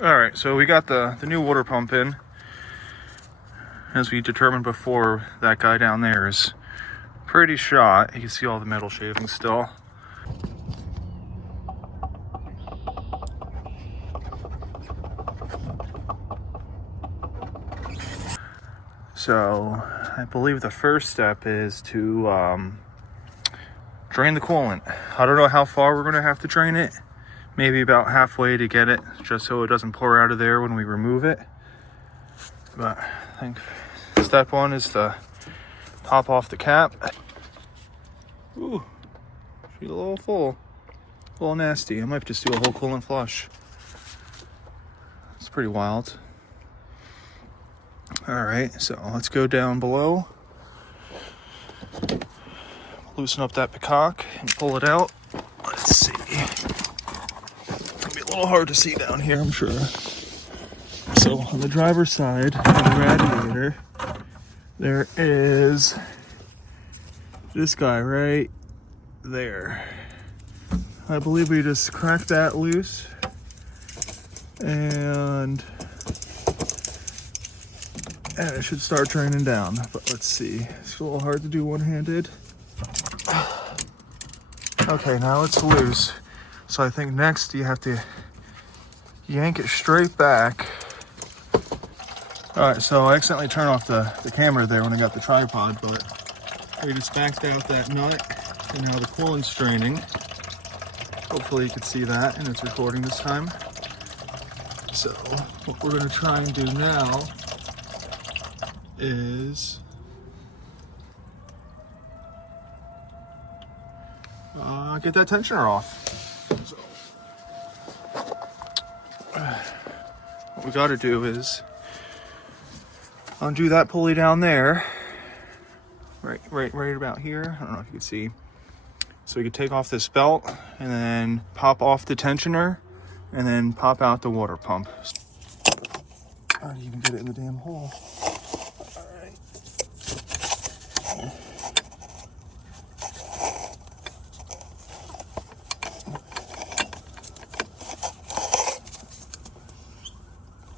All right, so we got the new water pump in. As we determined before, that guy down there is pretty shot. You can see all the metal shavings still. So I believe the first step is to drain the coolant. I don't know how far we're gonna have to drain it. Maybe about halfway to get it, just so it doesn't pour out of there when we remove it. But I think step one is to pop off the cap. Ooh, she's a little full, a little nasty. I might just do a whole coolant flush. It's pretty wild. All right, so let's go down below. Loosen up that peacock and pull it out. Let's see. It'll be a little hard to see down here, I'm sure. So on the driver's side of the radiator, there is this guy right there. I believe we just cracked that loose and it should start draining down. But let's see. It's a little hard to do one-handed. Okay, now it's loose. So I think next you have to yank it straight back. All right, so I accidentally turned off the camera there when I got the tripod, but we just backed out that nut and now the coolant's draining. Hopefully you can see that and it's recording this time. So what we're gonna try and do now is get that tensioner off. So what we got to do is undo that pulley down there, right about here. I don't know if you can see. So we could take off this belt and then pop off the tensioner and then pop out the water pump. I didn't even get it in the damn hole.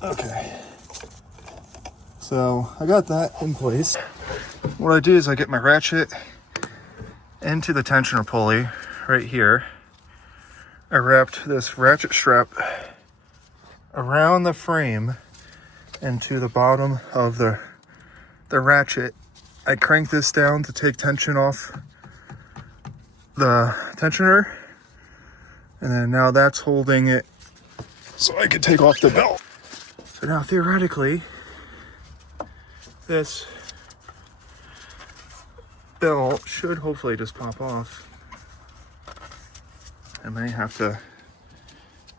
Okay, so I got that in place. What I do is I get my ratchet into the tensioner pulley right here. I wrapped this ratchet strap around the frame and to the bottom of the ratchet. I crank this down to take tension off the tensioner, and then now that's holding it so I can take off the belt. So now theoretically, this belt should hopefully just pop off. I may have to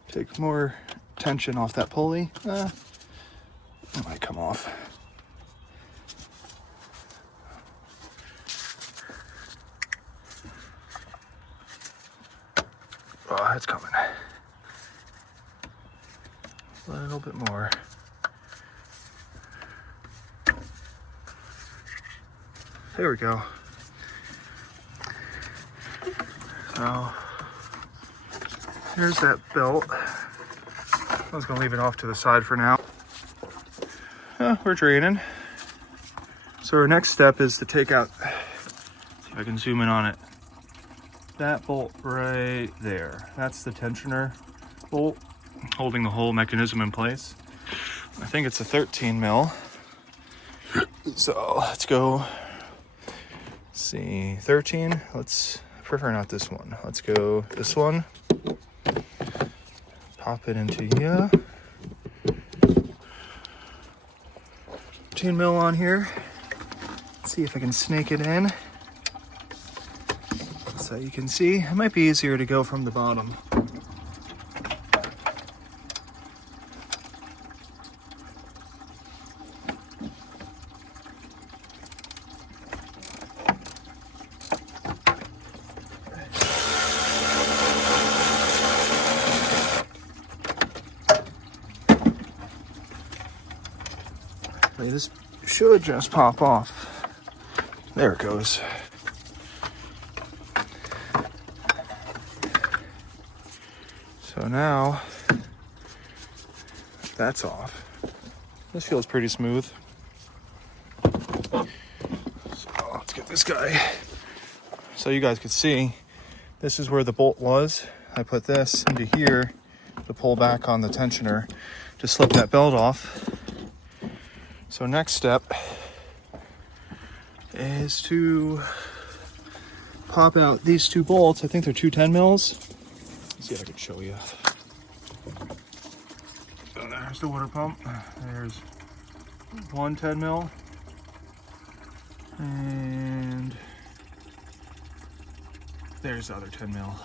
take more tension off that pulley. It might come off. Oh, it's coming. A little bit more. There we go. So here's that belt. I was gonna leave it off to the side for now. We're draining. So our next step is to take out, see if I can zoom in on it. That bolt right there. That's the tensioner bolt holding the whole mechanism in place. I think it's a 13 mil. So let's go. See, 13. Let's prefer not this one. Let's go this one. Pop it into here. 15 mil on here. Let's see if I can snake it in. So you can see, it might be easier to go from the bottom. This should just pop off. There it goes. So now That's off. This feels pretty smooth. So let's get this guy. So you guys could see, this is where the bolt was. I put this into here to pull back on the tensioner to slip that belt off. So next step is to pop out these two bolts. I think they're 210 mils. Let's see if I can show you. So there's the water pump. There's one 10 mil. And there's the other 10 mil.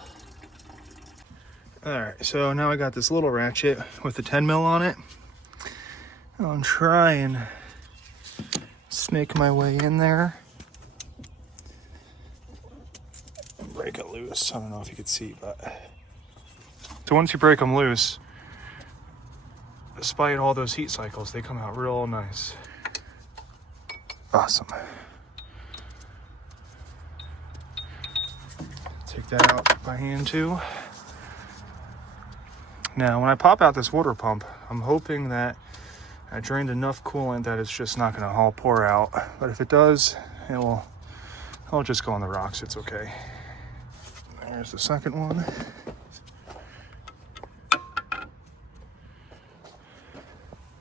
All right, so now I got this little ratchet with the 10 mil on it. I'll try and snake my way in there. Break it loose. I don't know if you could see, but so once you break them loose, despite all those heat cycles, they come out real nice. Awesome. Take that out by hand too. Now, when I pop out this water pump, I'm hoping that I drained enough coolant that it's just not going to all pour out. But if it does, it'll just go on the rocks. It's okay. There's the second one.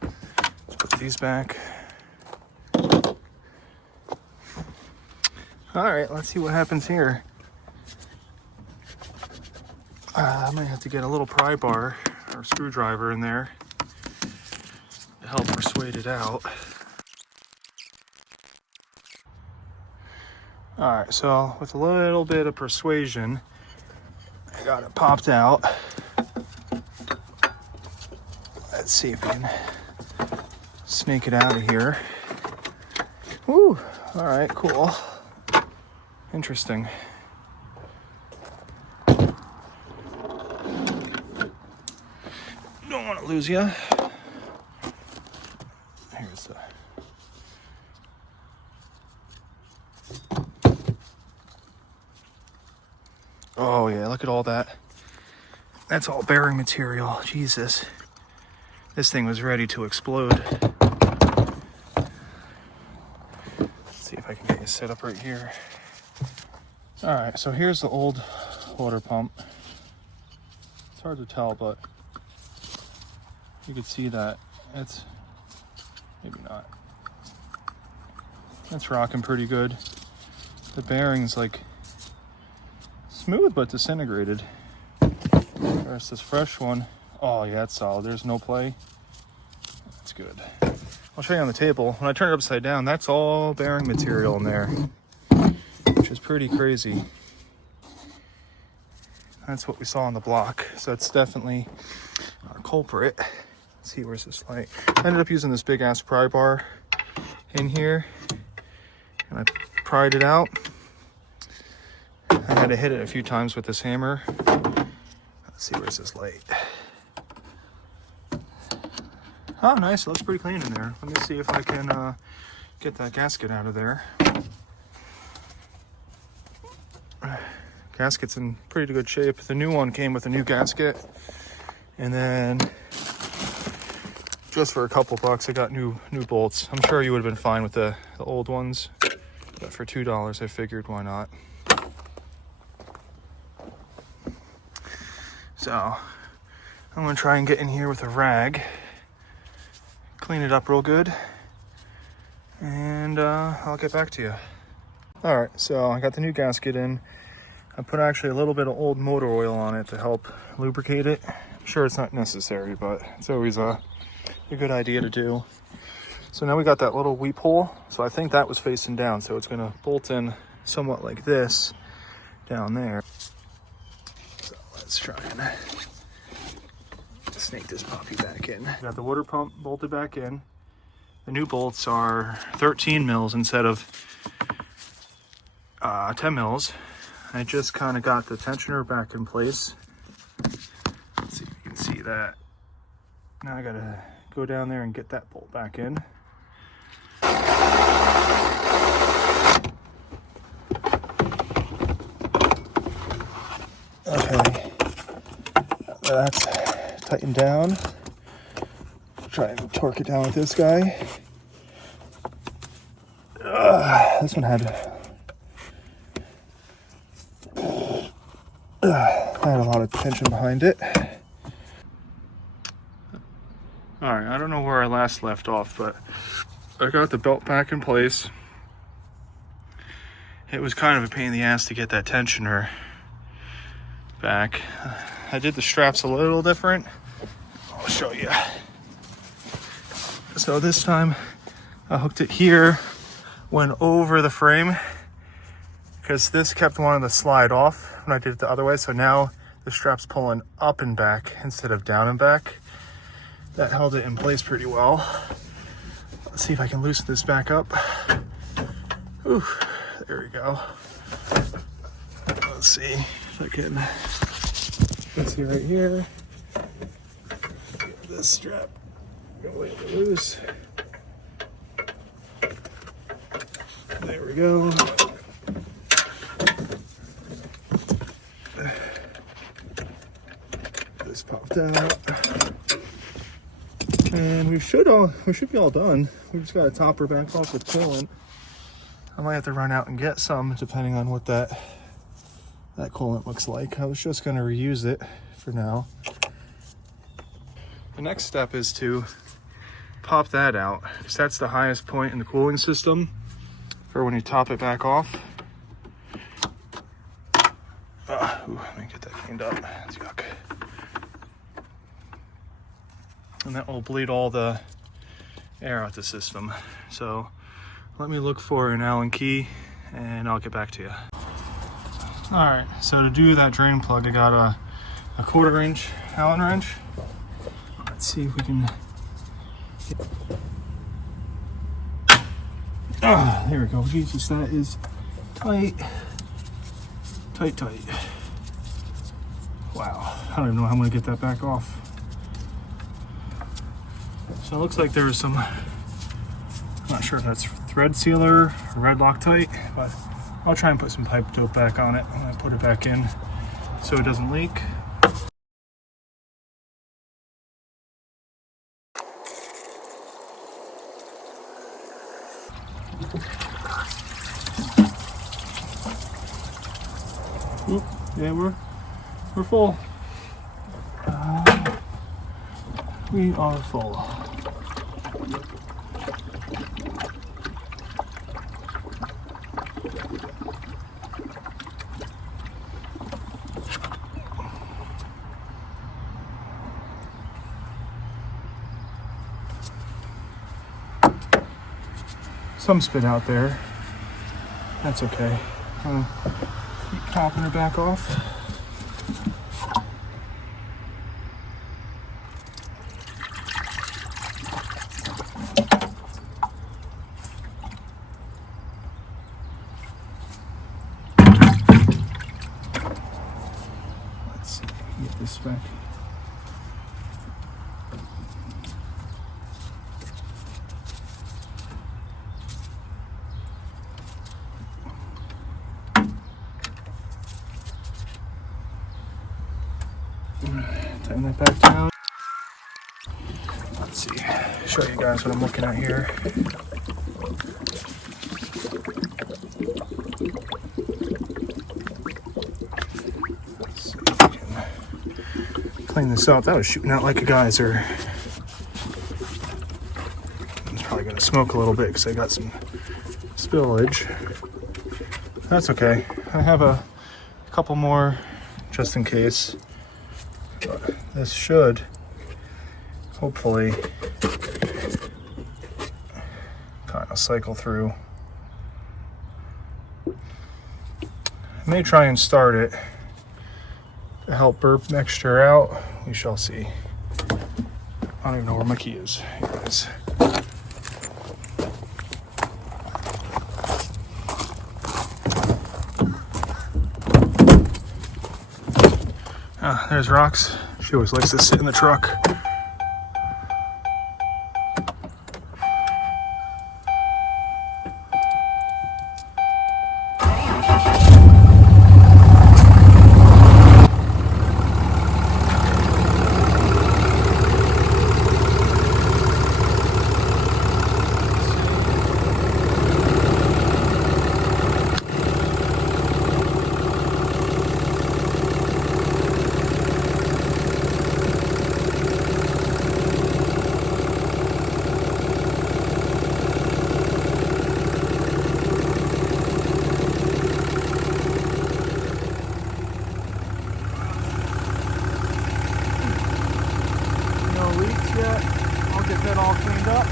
Let's put these back. All right, let's see what happens here. I might have to get a little pry bar or screwdriver in there to help persuade it out. All right, so with a little bit of persuasion, I got it popped out. Let's see if we can snake it out of here. Woo! All right, cool. Interesting. Don't want to lose you. Here's the... Oh yeah, look at all that. That's all bearing material. Jesus. This thing was ready to explode. Let's see if I can get you set up right here. All right, so here's the old water pump. It's hard to tell, but you can see that it's, maybe not. It's rocking pretty good. The bearing's like smooth but disintegrated. There's this fresh one. Oh yeah, it's solid. There's no play. That's good. I'll show you on the table. When I turn it upside down, that's all bearing material in there, which is pretty crazy. That's what we saw on the block. So it's definitely our culprit. Let's see, where's this light? I ended up using this big ass pry bar in here, and I pried it out. I had to hit it a few times with this hammer. Let's see, where's this light? Oh, nice. It looks pretty clean in there. Let me see if I can get that gasket out of there. Gasket's in pretty good shape. The new one came with a new gasket, and then just for a couple bucks I got new bolts. I'm sure you would have been fine with the old ones, but for $2 I figured why not. So I'm gonna try and get in here with a rag, clean it up real good, and I'll get back to you. All right, so I got the new gasket in. I put actually a little bit of old motor oil on it to help lubricate it. I'm sure it's not necessary, but it's always a good idea to do. So now we got that little weep hole. So I think that was facing down, so it's gonna bolt in somewhat like this down there. So let's try and snake this puppy back in. Got the water pump bolted back in. The new bolts are 13 mils instead of 10 mils. I just kind of got the tensioner back in place. Let's see if you can see that. Now I gotta go down there and get that bolt back in. Okay, that's tightened down. try and torque it down with this guy. This one had a lot of tension behind it. Alright, I don't know where I last left off, but I got the belt back in place. It was kind of a pain in the ass to get that tensioner back. I did the straps a little different. I'll show you. So this time I hooked it here, went over the frame, because this kept wanting to slide off when I did it the other way. So now the strap's pulling up and back instead of down and back. That held it in place pretty well. Let's see if I can loosen this back up. Ooh, there we go. Let's see if I can. Let's see right here. This strap going loose. There we go. This popped out. And we should be all done. We just gotta top her back off with coolant. I might have to run out and get some depending on what that coolant looks like. I was just gonna reuse it for now. The next step is to pop that out, because that's the highest point in the cooling system for when you top it back off. Let me get that cleaned up. That's yuck. And that will bleed all the air out the system. So let me look for an Allen key and I'll get back to you. All right, so to do that drain plug, I got a 1/4 inch Allen wrench. Let's see if we can get... Oh, there we go. Jesus, that is tight. Tight. Wow, I don't even know how I'm gonna get that back off. So it looks like there was some, I'm not sure if that's thread sealer or red Loctite, but I'll try and put some pipe dope back on it when I put it back in so it doesn't leak. Oop, yeah, we're full. We are full. Some spit out there. That's okay. Keep topping her back off. Let's see, get this back. Tighten that back down. Let's see, show you guys what I'm looking at here. Let's see if we can clean this up. That was shooting out like a geyser. It's probably gonna smoke a little bit because I got some spillage. That's okay. I have a couple more just in case. This should hopefully kind of cycle through. I may try and start it to help burp mixture out. We shall see. I don't even know where my key is. Here it is. Ah, there's Rox. She always likes to sit in the truck. no leaks yet. I'll get that all cleaned up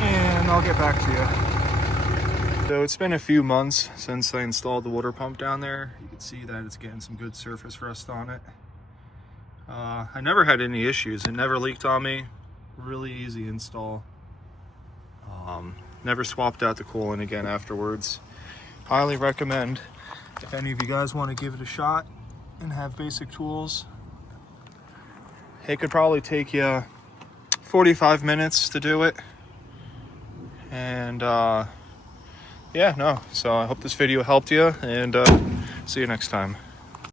and I'll get back to you. So it's been a few months since I installed the water pump down there. You can see that it's getting some good surface rust on it. I never had any issues. It never leaked on me. Really easy install. Never swapped out the coolant again afterwards. Highly recommend if any of you guys want to give it a shot and have basic tools. It could probably take you 45 minutes to do it. And yeah, no. So I hope this video helped you, and see you next time.